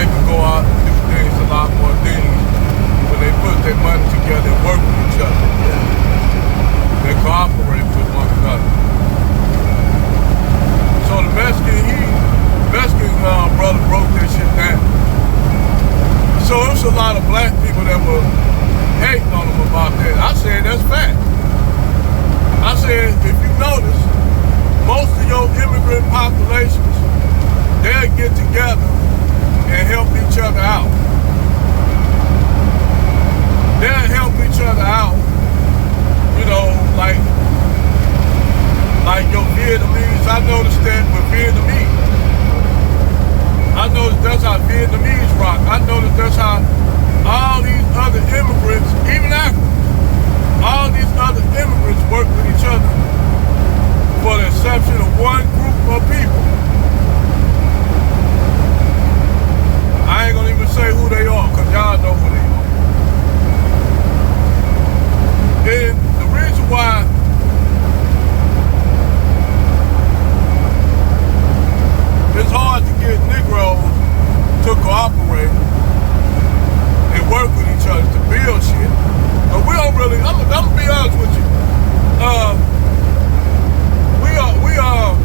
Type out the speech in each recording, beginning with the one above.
they can go out and do things, a lot more things, when they put their money together and work with each other. They cooperate with one another. So the Mexican brother broke this shit down. So there's a lot of black people that were hating on him about that. I said, that's fact. I said, if you notice, most of your immigrant populations, they'll get together and help each other out. They'll help each other out, you know, like your Vietnamese. I noticed that with Vietnamese. I noticed that's how Vietnamese rock. I noticed that's how all these other immigrants, even Africans, all these other immigrants work with each other for the exception of one group of people. I ain't gonna even say who they are, because y'all know who they are. And the reason why it's hard to get Negroes to cooperate and work with each other to build shit. But we don't really, I'm gonna be honest with you. We are,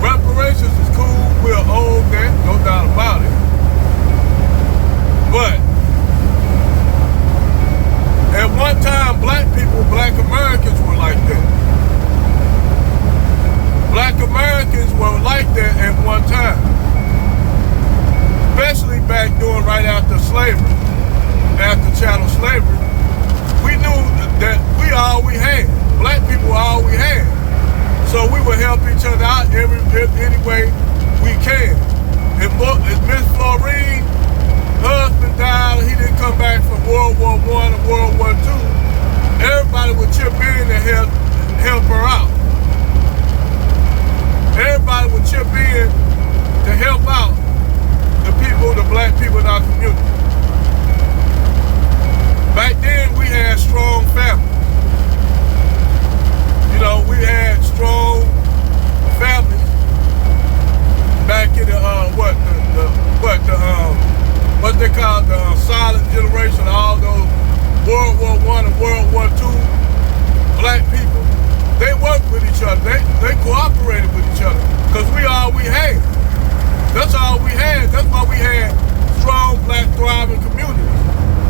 reparations is cool, we're old that, no doubt about it. But, at one time, black Americans were like that. Black Americans were like that at one time. Especially back during right after slavery, after chattel slavery. We knew that we all we had. Black people were all we had. So we would help each other out any way we can. If Miss Florine husband died, he didn't come back from World War I and World War II, everybody would chip in and help her out. Everybody would chip in to help out the black people in our community. Back then, we had strong families. You know, we had strong families back in what they call the silent generation, all those World War I and World War II black people. They worked with each other. They cooperated with each other because we had. That's all we had. That's why we had strong black thriving communities.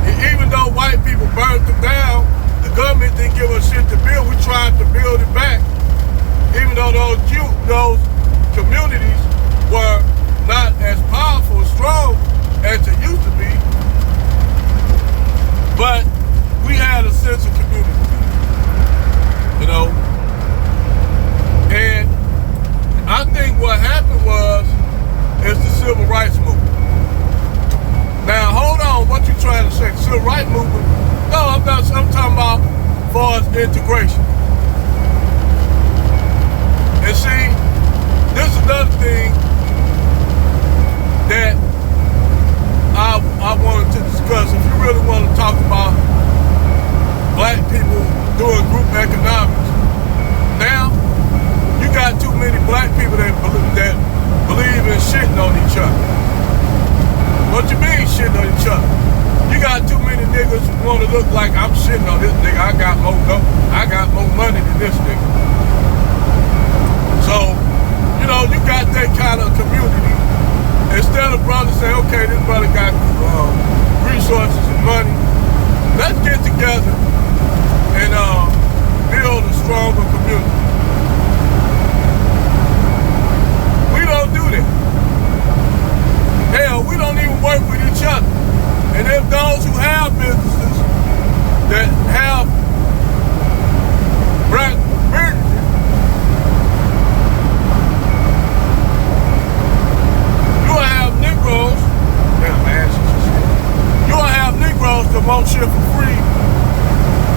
And even though white people burned them down, the government didn't give us shit to build. We tried to build it back. Even though those communities were not as powerful, strong as they used to be, but we had a sense of community, you know. And I think what happened is the civil rights movement. Now, hold on, what you trying to say? Civil rights movement? No, I'm talking about as far as integration. And see, this is another thing that I wanted to discuss. If you really want to talk about black people doing group economics, now you got too many black people that believe in shitting on each other. What you mean shitting on each other? You got too many niggas who want to look like I'm shitting on this nigga. I got more money than this nigga. So, you know, you got that kind of community. Instead of brothers saying, okay, this brother got resources and money, let's get together and build a stronger community. We don't do that. Hell, we don't even work with each other. And if those who have businesses that have black businesses, you'll have Negroes, you'll have Negroes that won't shit for free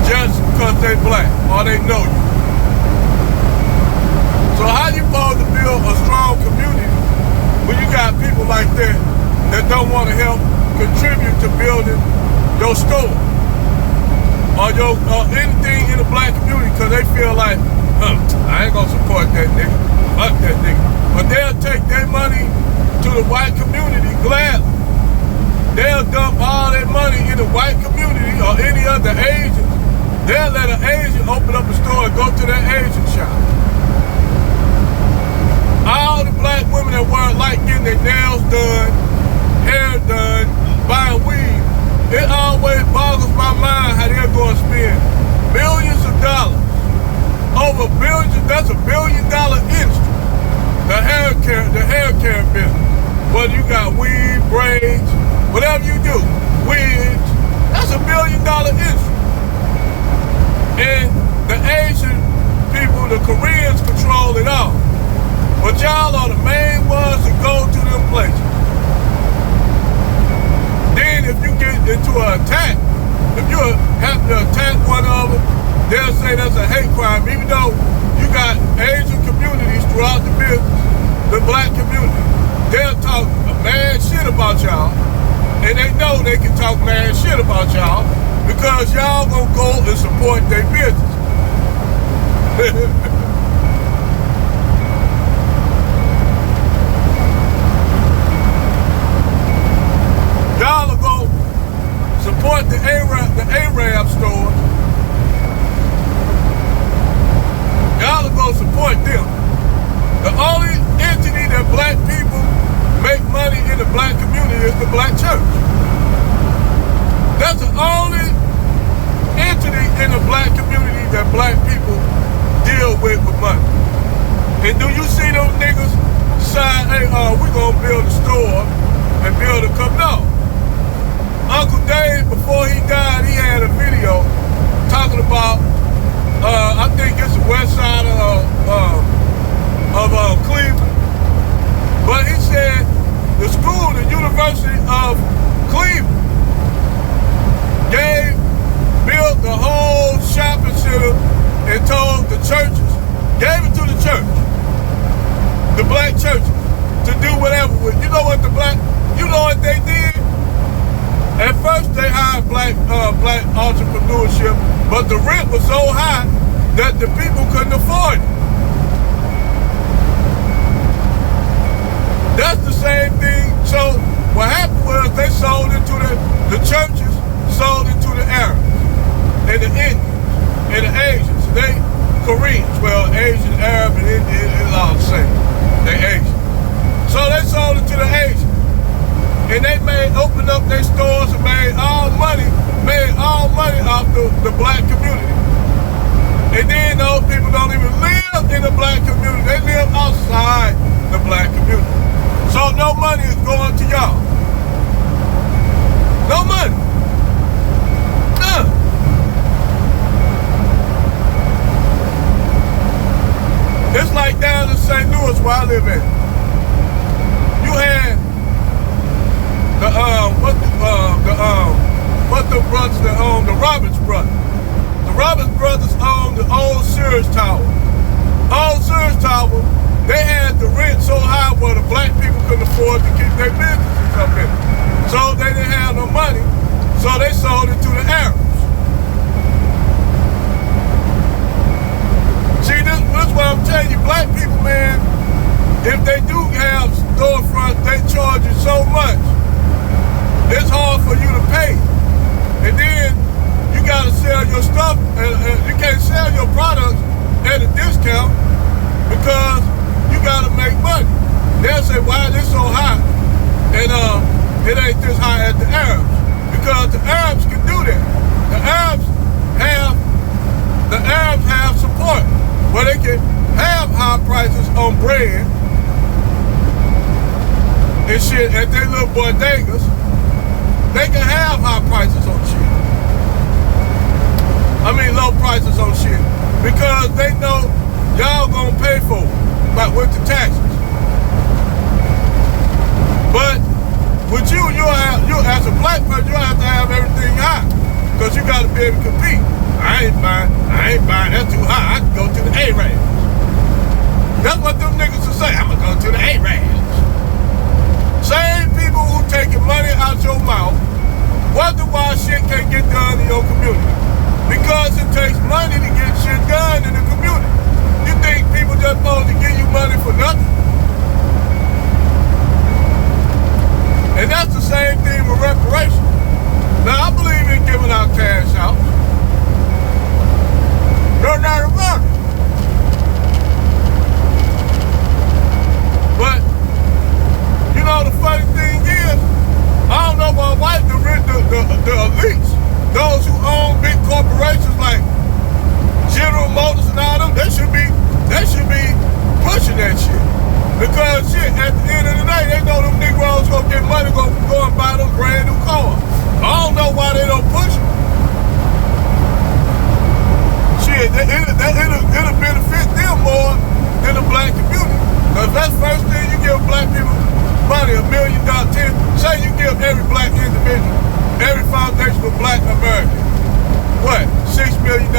just because they black or they know you. So how you supposed to build a strong community when you got people like that don't want to help contribute to building your store or anything in the black community because they feel like, I ain't gonna support that nigga, fuck that nigga. But they'll take their money to the white community gladly. They'll dump all their money in the white community or any other Asians. They'll let an Asian open up a store and go to that Asian shop. All the black women that weren't like getting their nails done, hair done, buying weed, it always boggles my mind how they're going to spend millions of dollars. Over billions, that's $1 billion industry. The hair care business. Whether you got weave, braids, whatever you do, wigs, that's $1 billion industry. And the Asian people, the Koreans control it all. But y'all are the main ones that go to them places. Then if you get into an attack, if you happen to attack one of them, they'll say that's a hate crime, even though you got Asian communities throughout the business, the black community. They'll talk mad shit about y'all, and they know they can talk mad shit about y'all because y'all gonna go and support their business. Y'all will go support the Arab stores. Y'all will go support them. The only entity that black people make money in the black community is the black church. That's the only entity in the black community that black people deal with money. And do you see those niggas decide, hey, we're gonna build a store and build a company? No. Uncle Dave, before he died, he had a video talking about, I think it's the west side of Cleveland. But he said the school, the University of Cleveland, built the whole shopping center and told the churches, gave it to the church, the black churches, to do whatever with. You know what they did? At first they hired black entrepreneurship, but the rent was so high that the people couldn't afford it. That's the same thing. So what happened was they sold it to the churches, sold it to the Arabs and the Indians and the Asians. They Koreans, well, Asian, Arab, and Indian is all the same. They Asian. So they sold it to the Asians. And they opened up their stores and made all money off the black community. And then those people don't even live in the black community. They live outside the black community. So no money is going to y'all. No money. None. It's like down in St. Louis where I live at. You had the brothers that own the Roberts brothers. The Roberts brothers owned the old Sears Tower. Old Sears Tower, they had the rent so high where the black people couldn't afford to keep their businesses up in it. So they didn't have no money, so they sold it to the Arabs. See, this is what I'm telling you, black people, man, if they do have storefronts, they charge you so much. It's hard for you to pay. And then you gotta sell your stuff, and you can't sell your products at a discount because you gotta make money. They'll say, why is this so high? And it ain't this high at the Arabs. Because the Arabs can do that. The Arabs have support where they can have high prices on bread and shit at their little bodegas. They can have high prices on shit. I mean low prices on shit. Because they know y'all gonna pay for it, but with the taxes. But with you as a black person, you'll have to have everything high. Because you gotta be able to compete. I ain't buying, that's too high. I can go to the Arabs. That's what them niggas will say. I'm gonna go to the Arabs. Same people who taking money out your mouth, wonder why shit can't get done in your community. Because it takes money to get shit done in the community. You think people just supposed to give you money for nothing? But shit, at the end of the day, they know them Negroes gonna get money, go and buy them brand new cars. I don't know why they don't push it. Shit, it'll benefit them more than the black community. Cause that's the first thing you give black people money, $1 million, say you give every black individual, every foundational black American, what, $6 million.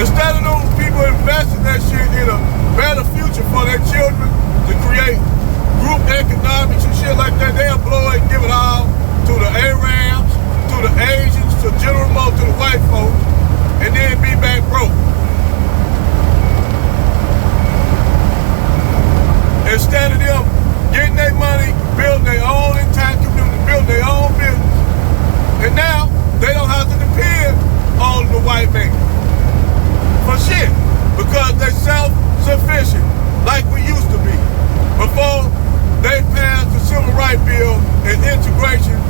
Instead of those people investing that shit in a better future for their children, to create group economics and shit like that, they'll blow it and give it all to the Arabs, to the Asians, to General Motors, to the white folks, and then be back broke. Instead of them getting their money, building their own entire community, building their own business, and now they don't have to depend on the white man for shit, because they're self-sufficient like we used to be before they passed the Civil Rights Bill and integration.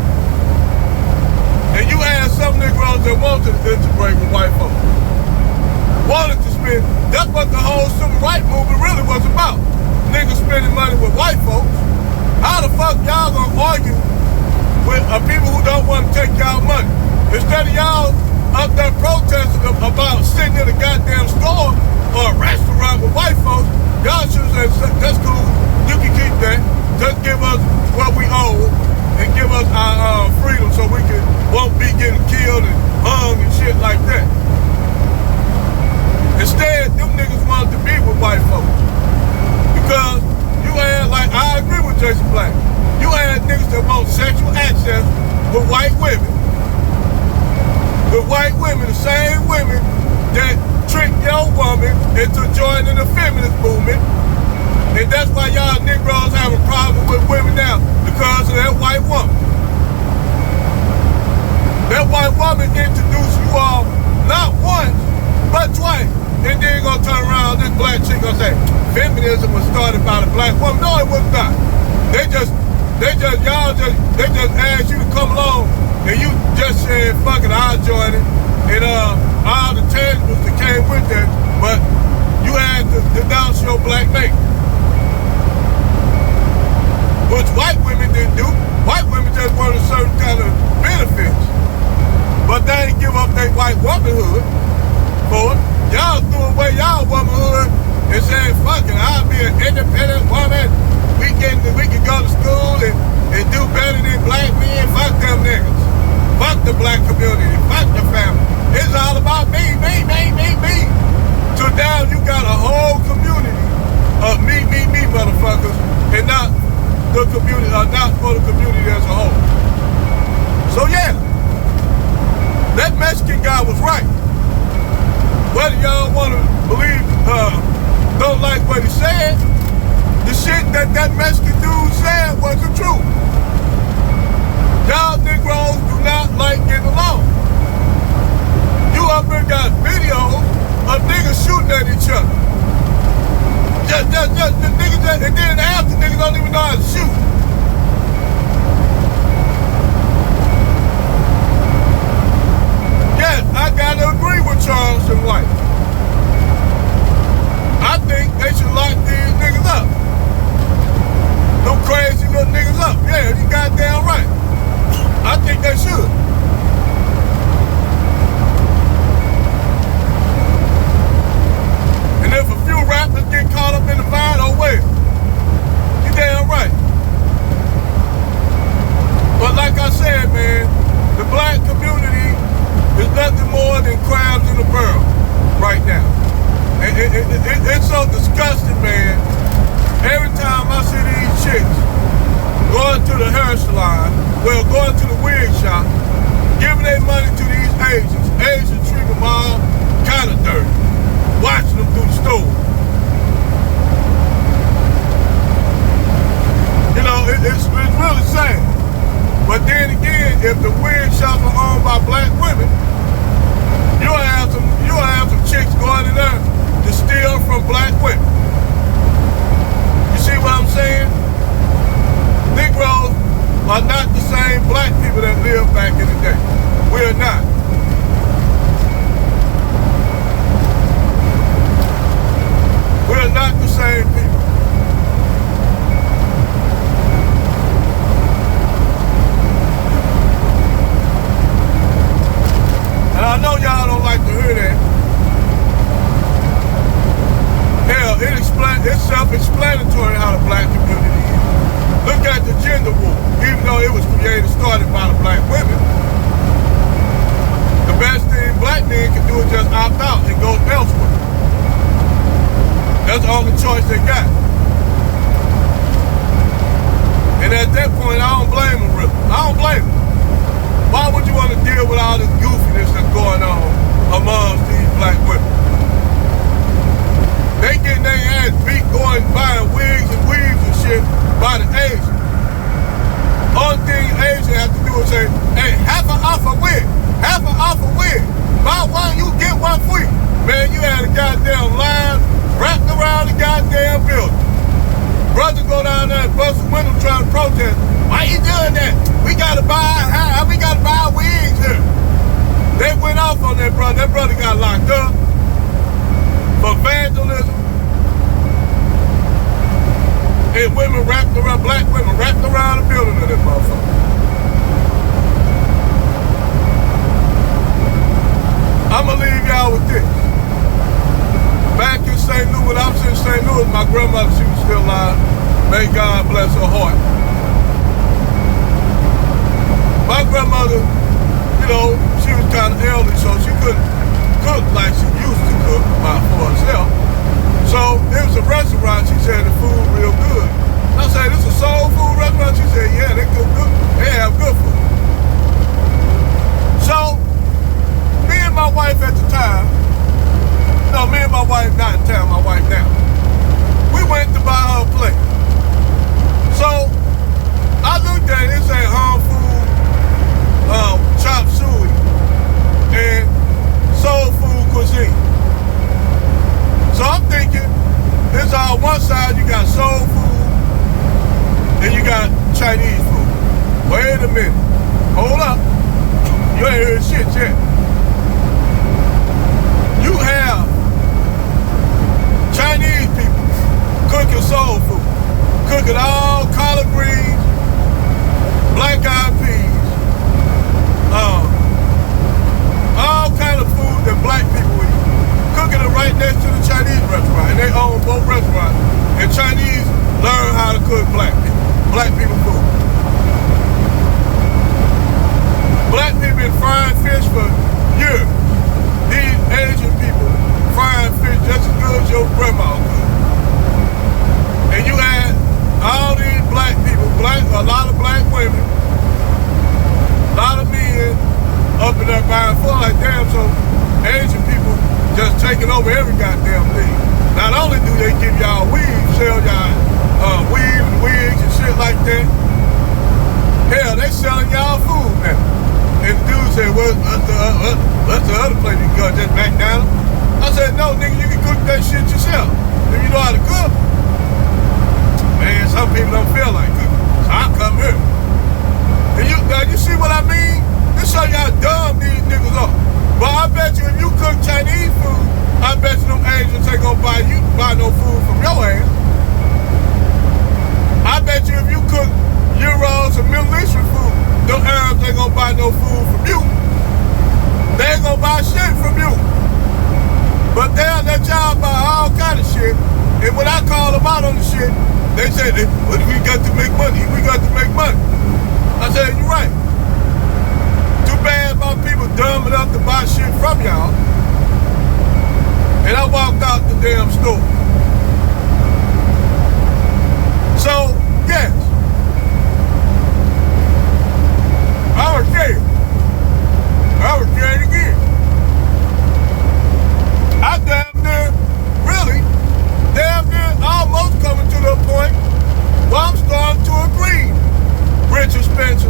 And you had some Negroes that wanted to integrate with white folks. Wanted to spend, that's what the whole Civil Rights movement really was about. Niggas spending money with white folks. How the fuck y'all gonna argue with people who don't want to take y'all money? Instead of y'all up there protesting about sitting in a goddamn store or a restaurant with white folks, y'all should have said, that's cool, you can keep that. Just give us what we owe and give us our freedom so we won't be getting killed and hung and shit like that. Instead, them niggas wanted to be with white folks. Because you had, like, I agree with Jason Black, you had niggas that want sexual access with white women. With white women, the same women that trick your woman into joining the feminist movement. And that's why y'all Negroes have a problem with women now, because of that white woman. That white woman introduced you all not once, but twice. And then gonna turn around, this black chick gonna say, feminism was started by the black woman. No, it was not. They just asked you to come along, and you just said, fuck it, I'll join it. And all the tangibles that came with that, but you had to denounce your black mate. Which white women didn't do. White women just wanted certain kind of benefits. But they didn't give up their white womanhood for it. Y'all threw away y'all womanhood and said, fuck it, I'll be an independent woman. We can go to school and do better than black men. Fuck them niggas. Fuck the black community. Fuck the family. It's all about me. So now you got a whole community of me, motherfuckers, and not the community, not for the community as a whole. So yeah, that Mexican guy was right. Whether y'all want to believe, don't like what he said, the shit that Mexican dude said was the truth. Y'all Negroes do not like getting along. You up here got videos of niggas shooting at each other. The niggas, and then after niggas don't even know how to shoot. Yes, I gotta agree with Charleston White. I think they should lock these niggas up. Them crazy little niggas up. Yeah, you goddamn right. I think they should. And if a few rappers get caught up in the vine, oh well. You damn right. But like I said, man, the black community is nothing more than crabs in a barrel right now. It's so disgusting, man. Every time I see these chicks going to the hair salon, well, going to the wig shop, giving their money to these Asians. Asians treat them all kind of dirty. Watching them through the store. You know, it's really sad. But then again, if the wig shops are owned by black women, you'll have some chicks going in there to steal from black women. You see what I'm saying? Negroes are not the same black people that lived back in the day. We're not. We're not the same people. a gender war, even though it was started by the black women. The best thing black men can do is just opt out and go elsewhere. That's the only choice they got. And at that point, I don't blame them, really. I don't blame them. Why would you want to deal with all this goofiness that's going on amongst these black women? They getting their ass beat going buying wigs and weaves and shit by the Asian. Only thing Asian have to do is say, hey, half an off a wig. Half an off a wig. Buy one, you get one free. Man, you had a goddamn line wrapped around the goddamn building. Brothers go down there and bust the window trying to protest. Why you doing that? We gotta buy wigs here. They went off on that brother. That brother got locked up for vandalism. And women wrapped around, black women wrapped around the building of that motherfucker. I'ma leave y'all with this. Back in St. Louis, when I was in St. Louis, my grandmother, she was still alive. May God bless her heart. My grandmother, you know, she was kind of elderly, so she couldn't cook like she used to cook for herself. So it was a restaurant, she said the food real good. I said, this is a soul food restaurant? She said, yeah, they cook good. They have good food. So, me and my wife at the time, no, me and my wife not in town, my wife now. We went to buy her a plate. So, I looked at it, it said home food, chop suey, and soul food cuisine. So I'm thinking, it's on one side you got soul food, and you got Chinese food. Wait a minute, hold up, you ain't heard shit yet. You have Chinese people cooking soul food, cooking all collard greens, black-eyed peas, all kind of food that black people eat, cooking it right next to the Chinese restaurant, and they own both restaurants. And Chinese learn how to cook black people food. Black people been frying fish for years. These Asian people frying fish just as good as your grandma could. And you had all these black people, a lot of black women, a lot of men up in there buying food like damn, so Asian people just taking over every goddamn thing. Not only do they give y'all weaves, sell y'all weave and wigs and shit like that, hell, they selling y'all food now. And the dude said, well, what's the other place you can go, just McDonald's? I said, no, nigga, you can cook that shit yourself. If you know how to cook. Man, some people don't feel like cooking, so I come here. And you see what I mean? This show y'all dumb these niggas are. But I bet you if you cook Chinese food, I bet you them Asians ain't gonna buy no food from your ass. I bet you if you cook Euros or Middle Eastern food, them Arabs ain't gonna buy no food from you. They ain't gonna buy shit from you. But they'll let y'all buy all kind of shit. And when I call them out on the shit, they say, well, we got to make money. We got to make money. I said, you're right. Too bad about people dumb enough to buy shit from y'all. And I walked out the damn store. So, yes. I was scared. I was scared again. I damn near, really, almost coming to the point where I'm starting to agree, Richard Spencer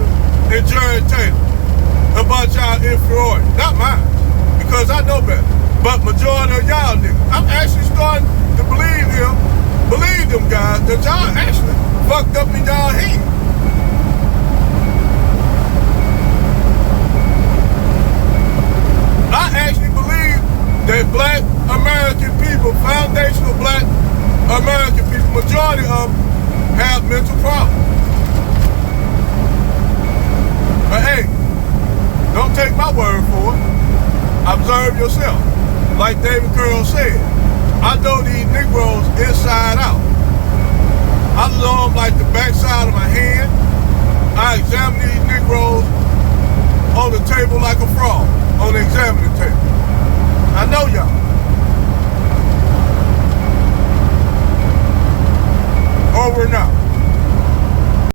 and Jared Taylor, about y'all inferiority. Not mine, because I know better. But majority of y'all niggas, I'm actually starting to believe them guys, that y'all actually fucked up in y'all head. I actually believe that black American people, foundational black American people, majority of them have mental problems. But hey, don't take my word for it. Observe yourself. Like David Curl said, I know these Negroes inside out. I know them like the backside of my hand. I examine these Negroes on the table like a frog, on the examining table. I know y'all.